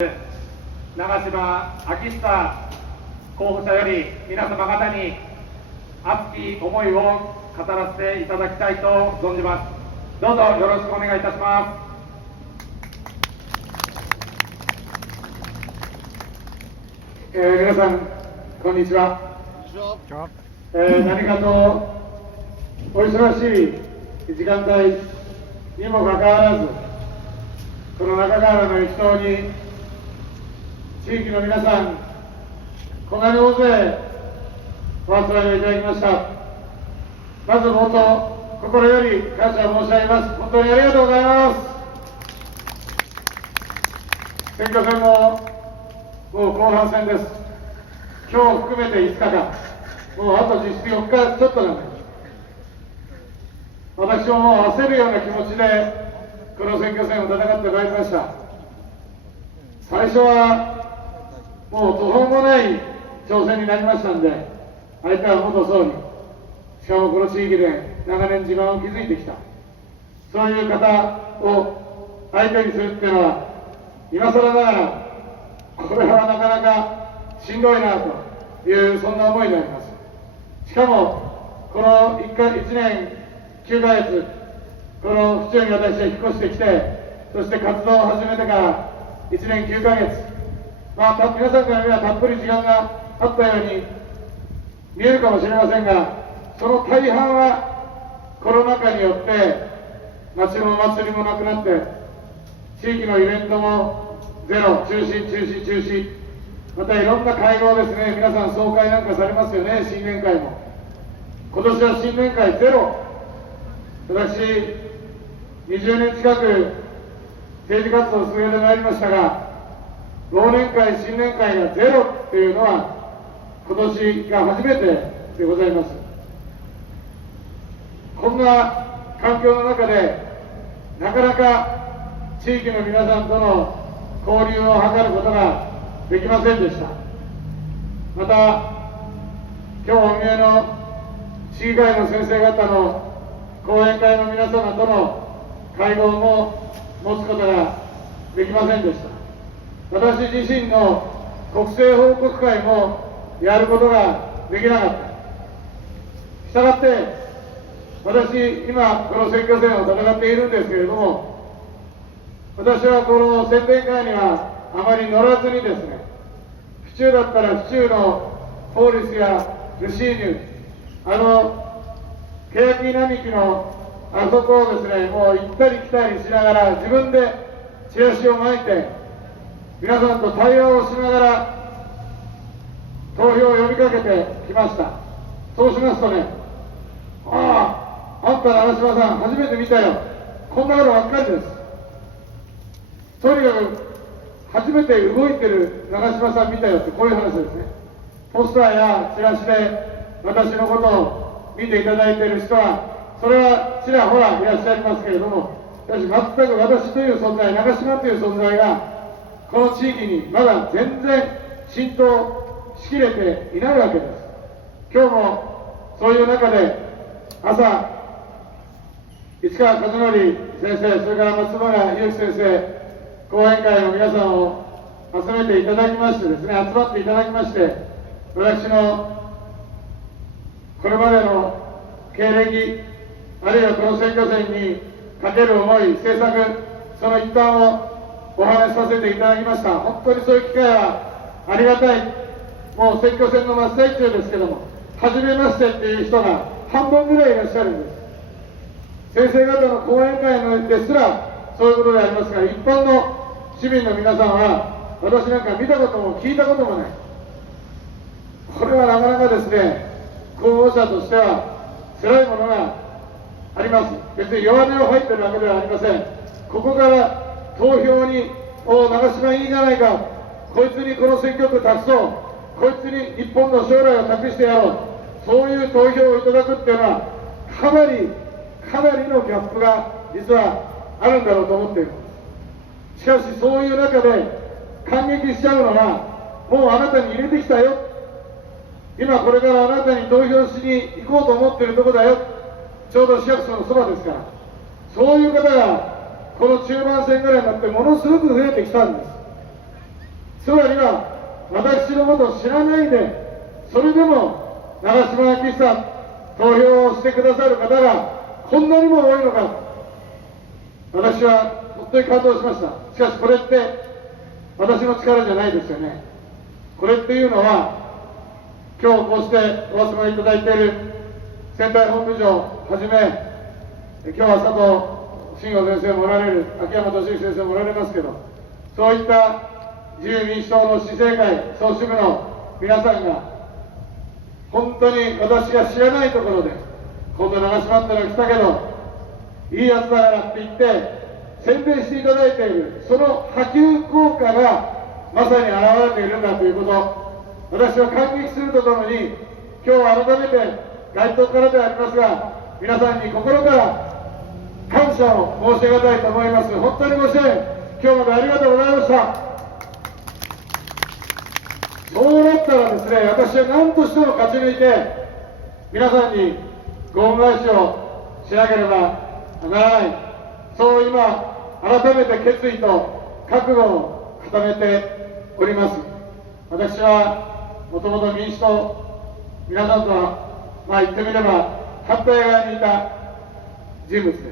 長島昭久候補者より皆様方に熱き思いを語らせていただきたいと存じます。どうぞよろしくお願いいたします。皆さんこんにちは。何かとお忙しい時間帯にもかかわらず、この中川原の一党に地域の皆さん、こんなに大勢お集まりをいただきました。まず冒頭、心より感謝申し上げます。本当にありがとうございます。選挙戦ももう後半戦です。今日含めて5日間、もうあと実質4日ちょっとなんです。私ももう焦るような気持ちでこの選挙戦を戦ってまいりました。最初はもう途方もない挑戦になりましたんで、相手は元総理、しかもこの地域で長年地盤を築いてきた、そういう方を相手にするっていうのは、今更ながら、これはなかなかしんどいなという、そんな思いになります。しかも、この1年9ヶ月、この府中に私は引っ越してきて、そして活動を始めてから1年9ヶ月、皆さんから見ればたっぷり時間があったように見えるかもしれませんが、その大半はコロナ禍によって町のお祭りもなくなって、地域のイベントもゼロ、中止、またいろんな会合ですね、皆さん総会なんかされますよね、新年会も。今年は新年会ゼロ。私、20年近く政治活動を進めてまいりましたが、忘年会、新年会がゼロっていうのは今年が初めてでございます。こんな環境の中でなかなか地域の皆さんとの交流を図ることができませんでした。また今日お見えの市議会の先生方の講演会の皆様との会合も持つことができませんでした。私自身の国政報告会もやることができなかった。したがって、私、今、この選挙戦を戦っているんですけれども、私はこの宣伝会にはあまり乗らずにですね、府中だったら府中のポーリスやルシーニュ、欅並木のあそこをですね、もう行ったり来たりしながら、自分でチラシを巻いて、皆さんと対話をしながら投票を呼びかけてきました。そうしますとね、あんた長嶋さん初めて見たよ、こんなことばっかりです。とにかく初めて動いてる長嶋さん見たよって、こういう話ですね。ポスターやチラシで私のことを見ていただいている人は、それはちらほらいらっしゃいますけれども、全く私という存在、長嶋という存在がこの地域にまだ全然浸透しきれていないわけです。今日もそういう中で朝、市川和則先生、それから松村祐樹先生、講演会の皆さんを集めていただきましてですね、集まっていただきまして、私のこれまでの経歴、あるいはこの選挙戦にかける思い、政策、その一端をお話しさせていただきました。本当にそういう機会はありがたい。もう選挙戦の真っ最中ですけども、初めましてっていう人が半分ぐらいいらっしゃるんです。先生方の講演会ですらそういうことでありますが、一般の市民の皆さんは私なんか見たことも聞いたこともない。これはなかなかですね、候補者としては辛いものがあります。別に弱音を吐いてるわけではありません。ここから投票に、長嶋いいじゃないか、こいつにこの選挙区託そう、こいつに日本の将来を託してやろう、そういう投票をいただくっていうのは、かなりのギャップが実はあるんだろうと思っている。しかし、そういう中で感激しちゃうのは、もうあなたに入れてきたよ、今これからあなたに投票しに行こうと思っているところだよ、ちょうど市役所のそばですから、そういう方がこの中盤戦ぐらいになってものすごく増えてきたんです。つまりは私のことを知らないで、それでも長嶋昭久投票をしてくださる方がこんなにも多いのか、私は本当に感動しました。しかしこれって私の力じゃないですよね。これっていうのは、今日こうしてお集まりいただいている選対本部長をはじめ、今日は佐藤慎吾先生もおられる、秋山俊之先生もおられますけど、そういった自由民主党の市政会総支部の皆さんが、本当に私が知らないところで、今度長島ってのが来たけど、いいやつだからって言って、宣伝していただいている、その波及効果がまさに現れているんだということ、私は感激するとともに、今日改めて街頭からでありますが、皆さんに心から感謝を申し上げたいと思います。本当にご支援、今日までありがとうございました。そうなったらですね、私は何としても勝ち抜いて、皆さんにご恩返しをしなければならない、そう今、改めて決意と覚悟を固めております。私はもともと民主党、皆さんとは、言ってみれば反対側にいた人物です。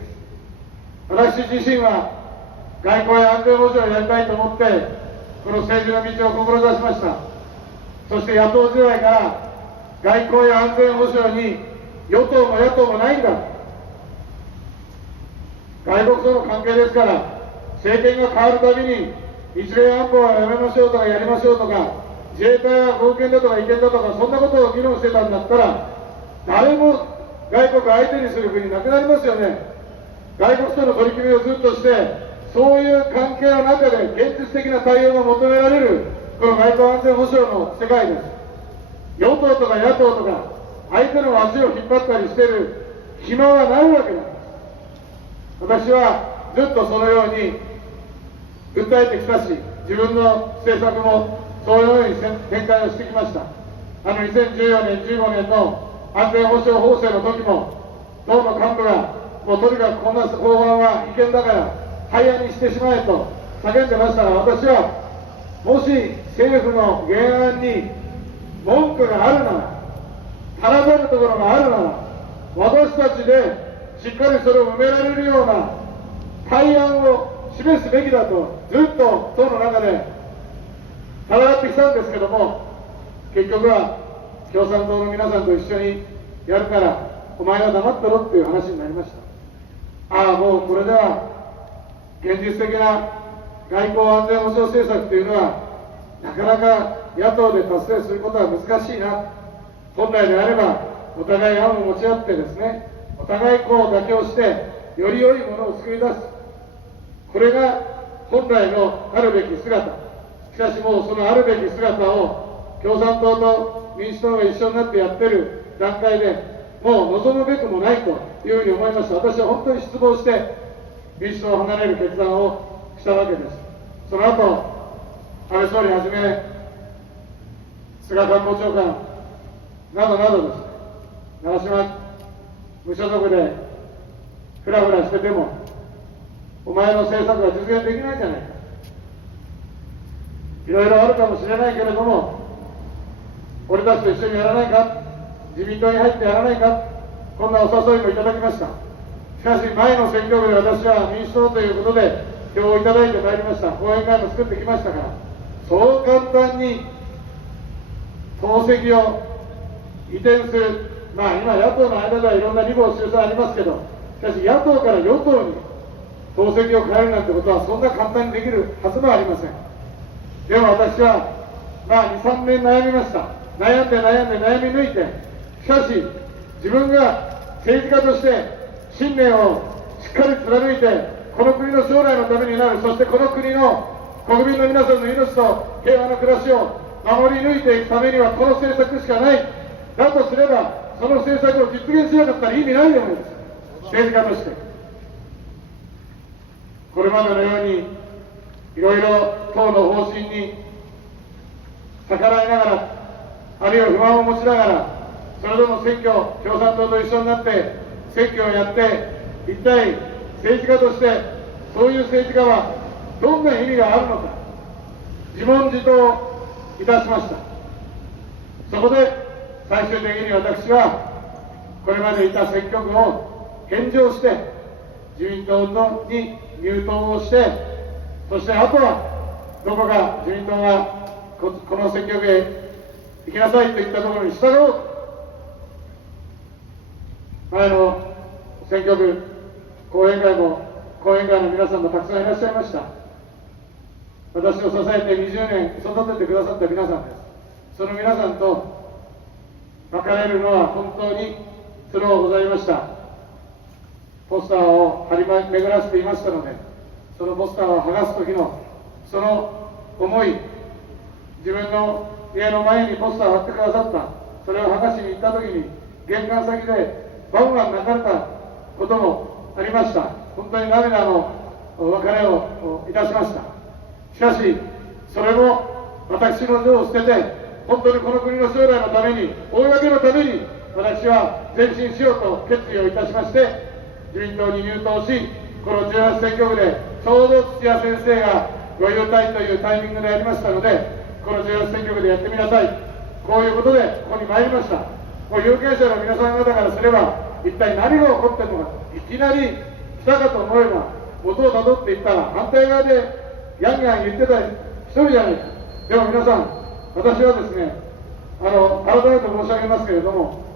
私自身は外交や安全保障をやりたいと思って、この政治の道を志しました。そして野党時代から外交や安全保障に与党も野党もないんだ、外国との関係ですから、政権が変わるたびに日米安保はやめましょうとかやりましょうとか、自衛隊は合憲だとか違憲だとか、そんなことを議論してたんだったら、誰も外国相手にする国なくなりますよね。外国との取り組みをずっとして、そういう関係の中で現実的な対応が求められる、この外交安全保障の世界です。与党とか野党とか、相手の足を引っ張ったりしている暇はないわけなんです。私はずっとそのように訴えてきたし、自分の政策もそういうように展開をしてきました。2014年、15年の安全保障法制の時も、党の幹部が、もうとにかくこんな法案は違憲だから、廃案にしてしまえと叫んでましたが、私は、もし政府の原案に文句があるなら、足らざるところがあるなら、私たちでしっかりそれを埋められるような対案を示すべきだと、ずっと党の中で戦ってきたんですけども、結局は共産党の皆さんと一緒にやるから、お前は黙ってろっていう話になりました。もうこれでは現実的な外交安全保障政策というのは、なかなか野党で達成することは難しいな。本来であれば、お互い案を持ち合ってですね、お互い妥協して、より良いものを作り出す。これが本来のあるべき姿。しかしもうそのあるべき姿を、共産党と民主党が一緒になってやってる段階で、もう望むべくもないというふうに思いました。私は本当に失望して、民主党を離れる決断をしたわけです。その後、安倍総理はじめ、菅官房長官などなどですね、長島無所属でフラフラしてても、お前の政策は実現できないじゃないか、いろいろあるかもしれないけれども、俺たちと一緒にやらないか、自民党に入ってやらないか、こんなお誘いもいただきました。しかし前の選挙区で私は民主党ということで票をいただいてまいりました。講演会も作ってきましたから、そう簡単に党籍を移転する、今野党の間ではいろんな理合集散ありますけど、しかし野党から与党に党籍を変えるなんてことはそんな簡単にできるはずもありません。でも私は2、3年悩みました。悩み抜いて、しかし自分が政治家として信念をしっかり貫いて、この国の将来のためになる、そしてこの国の国民の皆さんの命と平和な暮らしを守り抜いていくためにはこの政策しかない。だとすれば、その政策を実現しなかったら意味ないじゃないですか、政治家として。これまでのようにいろいろ党の方針に逆らいながら、あるいは不満を持ちながら、それでも選挙、共産党と一緒になって選挙をやって、一体政治家として、そういう政治家はどんな意味があるのか、自問自答いたしました。そこで最終的に私はこれまでいた選挙区を返上して自民党に入党をして、そしてあとはどこか自民党がこの選挙区へ行きなさいといったところに従おうと、前の選挙区後援会の皆さんもたくさんいらっしゃいました。私を支えて20年育ててくださった皆さんです。その皆さんと別れるのは本当につろうございました。ポスターを張り巡らせていましたので、そのポスターを剥がす時のその思い、自分の家の前にポスターを貼ってくださった、それを剥がしに行った時に玄関先でバンバン泣かれたこともありました。本当に涙の別れをいたしました。しかしそれも私の情を捨てて、本当にこの国の将来のために、公のために私は前進しようと決意をいたしまして、自民党に入党し、この18選挙区でちょうど土屋先生がご優待というタイミングでありましたので、この18選挙区でやってみなさい、こういうことでここに参りました。もう有権者の皆さん方からすれば、一体何が起こっているのか、いきなり来たかと思えば、元をたどっていったら反対側でヤンヤン言ってた一人じゃないか。でも皆さん、私はですね、改めて申し上げますけれども、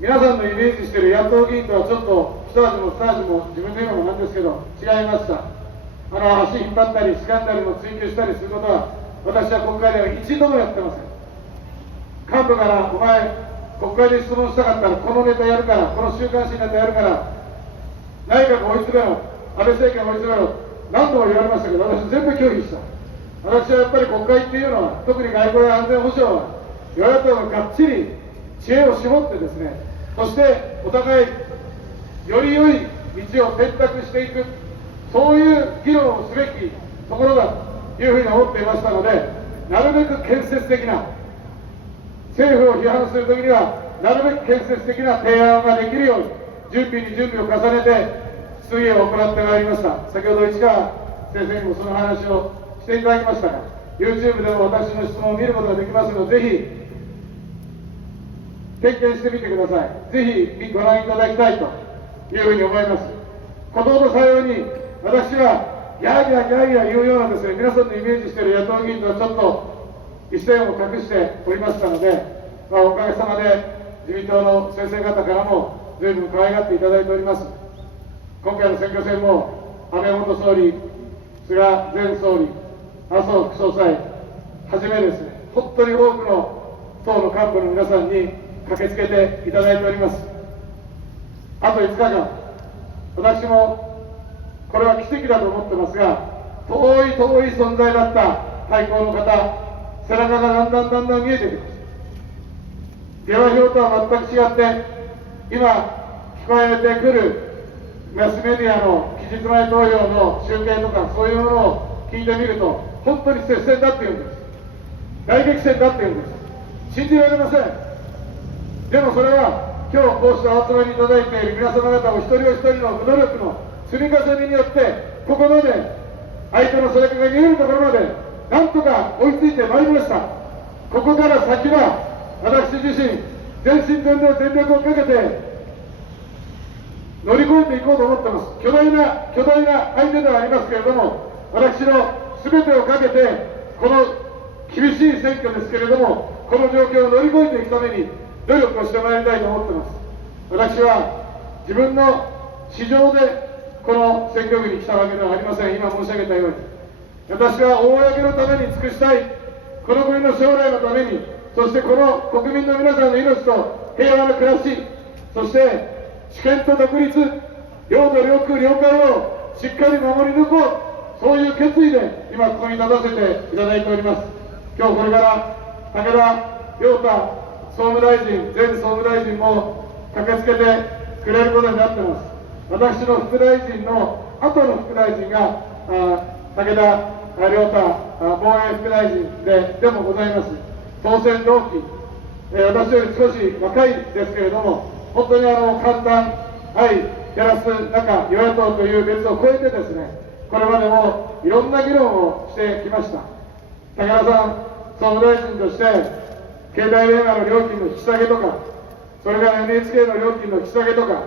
皆さんのイメージしている野党議員とはちょっと一味も二味も自分で言うのもなんですけど違いました。足引っ張ったりスキャンダルも追及したりすることは私は国会では一度もやってません。幹部からお前国会で質問したかったらこのネタやるから、この週刊誌ネタやるから内閣追い詰めろ、安倍政権追い詰めろ、何度も言われましたけど、私全部拒否した。私はやっぱり国会っていうのは、特に外交や安全保障は与野党ががっちり知恵を絞ってですね、そしてお互いより良い道を選択していく、そういう議論をすべきところだというふうに思っていましたので、なるべく建設的な、政府を批判するときにはなるべく建設的な提案ができるように準備を重ねて質疑を行ってまいりました。先ほど市川先生にもその話をしていただきましたが、 YouTube でも私の質問を見ることができますので、ぜひ点検してみてください。ぜひご覧いただきたいというふうに思います。ことほどさように、私はギャーギャーギャーギャー言うようなですね、皆さんのイメージしている野党議員とはちょっと一線を画しておりましたので、おかげさまで自民党の先生方からも随分可愛がっていただいております。今回の選挙戦も安倍元総理、菅前総理、麻生副総裁はじめですね、本当に多くの党の幹部の皆さんに駆けつけていただいております。あと5日間、私もこれは奇跡だと思ってますが、遠い遠い存在だった対抗の方、背中がだんだん見えてきます。下馬評とは全く違って、今聞こえてくるマスメディアの期日前投票の集計とか、そういうものを聞いてみると、本当に接戦だっていうんです。大激戦だっていうんです。信じられません。でもそれは今日こうしてお集まりいただいている皆様方お一人お一人の努力の積み重ねによって、ここまで相手の背中が見えるところまでなんとか追いついてまいりました。ここから先は私自身全身全霊全力をかけて乗り越えていこうと思っています。巨大な相手ではありますけれども、私の全てをかけてこの厳しい選挙ですけれども、この状況を乗り越えていくために努力をしてまいりたいと思っています。私は自分の市場でこの選挙区に来たわけではありません。今申し上げたように、私は公のために尽くしたい、この国の将来のために、そしてこの国民の皆さんの命と平和な暮らし、そして主権と独立、領土領空領海をしっかり守り抜こう、そういう決意で今ここに立たせていただいております。今日これから武田良太総務大臣、前総務大臣も駆けつけてくれることになっています。私の副大臣の後の副大臣が武田良太防衛副大臣でもございます。当選同期、私より少し若いですけれども、本当に簡単、はい、照らす中、与野党という別を超えてですね、これまでもいろんな議論をしてきました。武田さん、総務大臣として、携帯電話の料金の引き下げとか、それから NHK の料金の引き下げとか、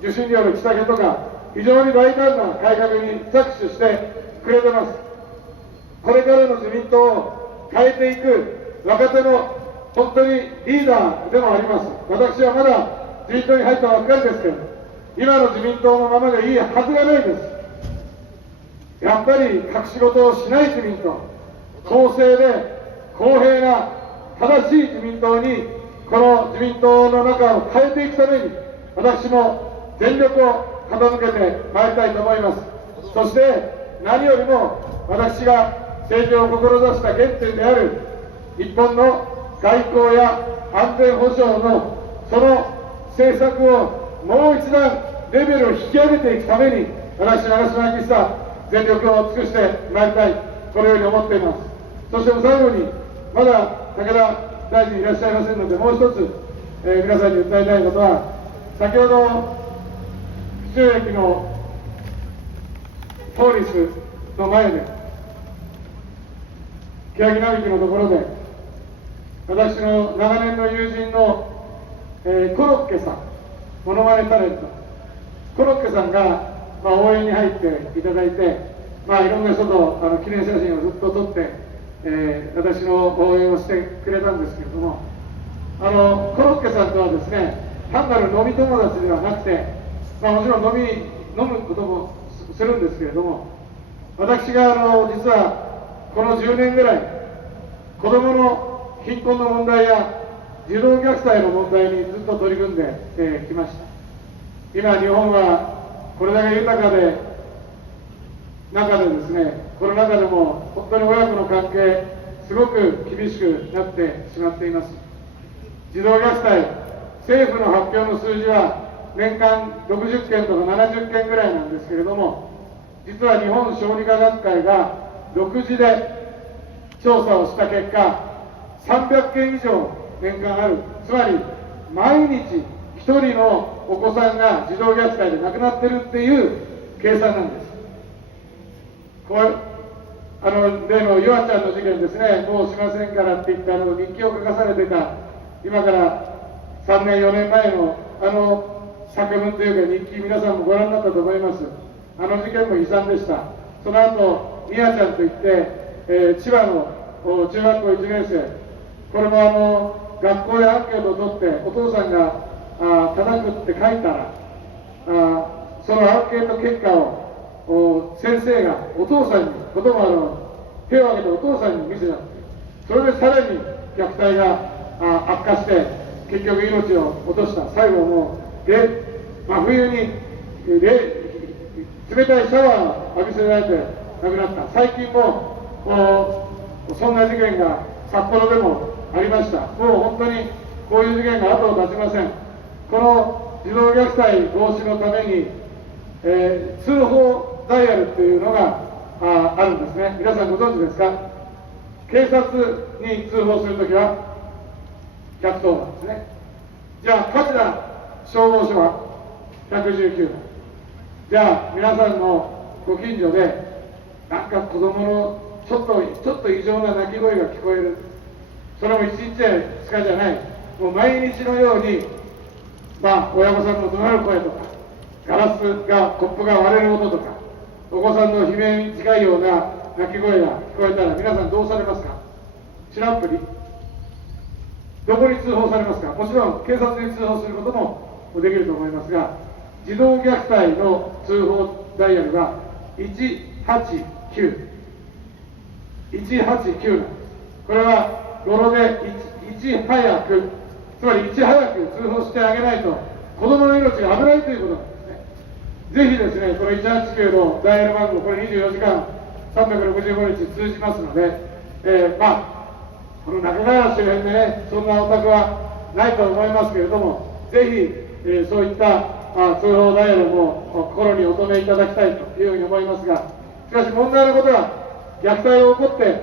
受信料の引き下げとか、非常に大胆な改革に着手してくれてます。これからの自民党を変えていく若手の本当にリーダーでもあります。私はまだ自民党に入ったばっかりですけど、今の自民党のままでいいはずがないです。やっぱり隠し事をしない自民党、公正で公平な正しい自民党に、この自民党の中を変えていくために、私も全力を傾けてまいりたいと思います。そして何よりも私が政治を志した原点である日本の外交や安全保障のその政策をもう一段レベルを引き上げていくために、私、長嶋昭久、全力を尽くしてまいりたい、このように思っています。そして最後に、まだ武田大臣いらっしゃいませんので、もう一つ、皆さんに訴えたいことは、先ほど、府中駅のポーリスの前で、欅並木のところで、私の長年の友人の、コロッケさん、モノマネタレント、コロッケさんが、応援に入っていただいて、いろんな人と記念写真をずっと撮って、私の応援をしてくれたんですけれども、コロッケさんとはですね、単なる飲み友達ではなくて、もちろん飲むこともするんですけれども、私が実はこの10年ぐらい、子どもの貧困の問題や児童虐待の問題にずっと取り組んできました。今、日本はこれだけ豊かで、中でですね、コロナ禍でも本当に親子の関係、すごく厳しくなってしまっています。児童虐待、政府の発表の数字は年間60件とか70件ぐらいなんですけれども、実は日本小児科学会が独自で調査をした結果、300件以上年間ある、つまり毎日1人のお子さんが児童虐待で亡くなっているっていう計算なんです。これ例のゆあちゃんの事件ですね、もうしませんからって言って日記を書かされてた、今から3年、4年前の作文というか日記、皆さんもご覧になったと思います。事件も悲惨でした。その後、みやちゃんといって、千葉の中学校1年生、これも学校でアンケートを取って、お父さんが叩くって書いたら、そのアンケート結果を先生がお父さんに、子供は手を挙げてお父さんに見せた。それでさらに虐待が悪化して、結局命を落とした。最後もう真冬に冷たいシャワーを浴びせられて亡くなった。最近もそんな事件が札幌でもありました。もう本当にこういう事件が後を絶ちません。この児童虐待防止のために、通報ダイヤルっていうのがあるんですね。皆さんご存知ですか？警察に通報するときは110番ですね。じゃあ勝田消防署は119番。じゃあ皆さんのご近所でなんか子供のちょっと異常な泣き声が聞こえる。それも1日しかじゃない。もう毎日のように親御さんの怒鳴る声とか、ガラスがコップが割れる音とか、お子さんの悲鳴に近いような泣き声が聞こえたら皆さんどうされますか？知らんぷり？どこに通報されますか？もちろん警察に通報することもできると思いますが、児童虐待の通報ダイヤルが189。189なんです。これは語呂でいち早く、つまりいち早く通報してあげないと子供の命が危ないということなんですね。ぜひですね、この189のダイヤル番号、これ24時間365日通じますので、この中川周辺でね、そんなお宅はないと思いますけれども、ぜひ、そういった通報ダイヤルも心にお留めいただきたいというふうに思いますが、しかし問題のことは、虐待が起こって、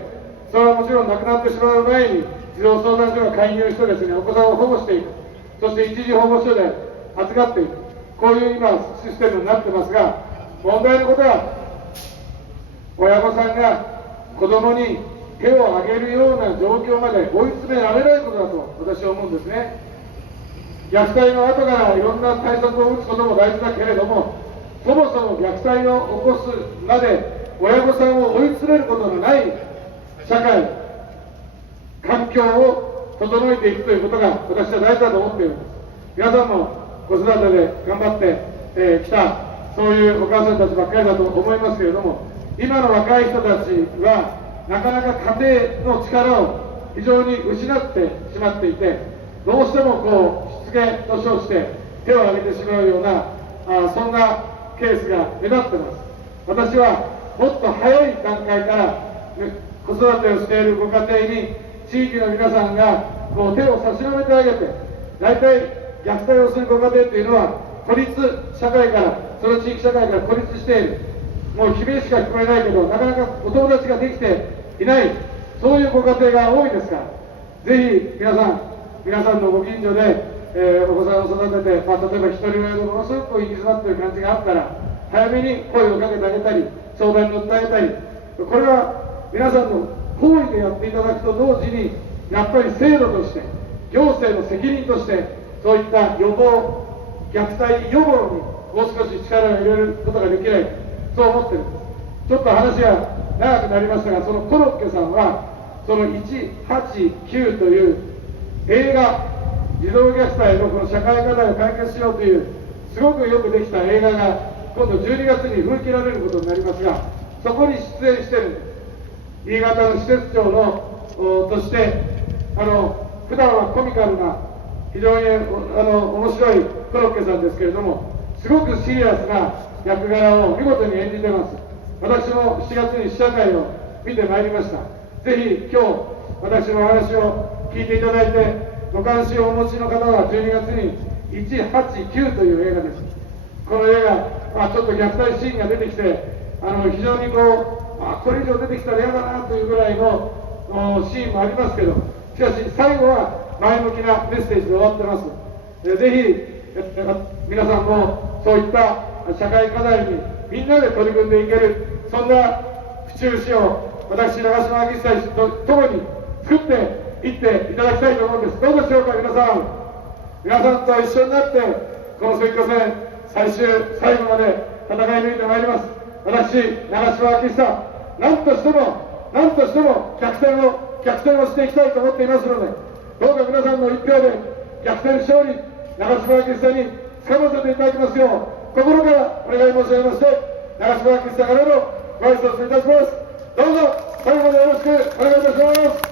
それはもちろん亡くなってしまう前に、児童相談所が介入してですね、お子さんを保護していく、そして一時保護所で預かっていく、こういう今システムになってますが、問題のことは、親御さんが子供に手を挙げるような状況まで追い詰められないことだと私は思うんですね。虐待の後からいろんな対策を打つことも大事だけれども、そもそも虐待を起こすまで親御さんを追い詰めることのない社会、環境を整えていくということが私は大事だと思っているんです。皆さんも子育てで頑張ってきた、そういうお母さんたちばっかりだと思いますけれども、今の若い人たちはなかなか家庭の力を非常に失ってしまっていて、どうしてもしつけと称して手を挙げてしまうようなそんなケースが目立ってます。私はもっと早い段階から子育てをしているご家庭に地域の皆さんが手を差し伸べてあげて、大体虐待をするご家庭というのは孤立社会から、その地域社会から孤立している、もう悲鳴しか聞こえないけどなかなかお友達ができていない、そういうご家庭が多いですから、ぜひ皆さんのご近所で、お子さんを育てて、例えば一人親でものすごく行き詰まっている感じがあったら、早めに声をかけてあげたり、相談に乗ってあげたり、これは皆さんの行為でやっていただくと同時に、やっぱり制度として、行政の責任として、そういった予防、虐待予防にもう少し力を入れることができない、そう思っているんです。ちょっと話が長くなりましたが、そのコロッケさんは、その189という映画、児童虐待のこの社会課題を解決しようという、すごくよくできた映画が、今度12月に封切られることになりますが、そこに出演しているんです。新潟の施設長として、普段はコミカルな、非常に面白いコロッケさんですけれども、すごくシリアスな役柄を見事に演じています。私も7月に試写会を見てまいりました。ぜひ今日、私のお話を聞いていただいて、ご関心をお持ちの方は12月に189という映画です。この映画、ちょっと虐待シーンが出てきて、非常にこれ以上出てきたら嫌だなというぐらいのシーンもありますけど、しかし最後は前向きなメッセージで終わってます。ぜひ皆さんもそういった社会課題にみんなで取り組んでいける、そんな府中市を私、長嶋昭久と共に作っていっていただきたいと思うんです。どうでしょうか、皆さん。皆さんと一緒になって、この選挙戦、最後まで戦い抜いてまいります。私、長嶋昭久、何としても逆転をしていきたいと思っていますので、どうか皆さんの一票で逆転勝利、長嶋昭久につかませていただきますよう、心からお願い申し上げまして、長嶋昭久からのご挨拶いたします。どうぞ最後までよろしくお願いいたします。